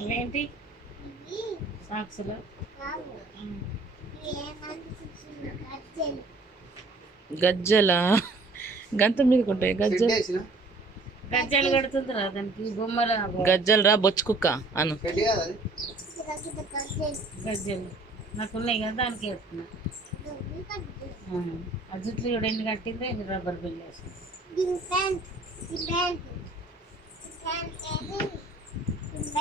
అవేంటి సాక్సులు గజ్జల గంత మీదకి ఉంటాయి గజ్జలు. గజ్జలు కడుతుందిరా దానికి బొమ్మల గజ్జలు రా బొచ్చు కుక్క అను. గజ్జలు నాకున్నాయి కదా దానికి వేస్తున్నా. ఆ జుట్లు కూడా ఎన్ని కట్టిందో ఎన్ని రబ్బర్ బిల్లు వేస్తుంది.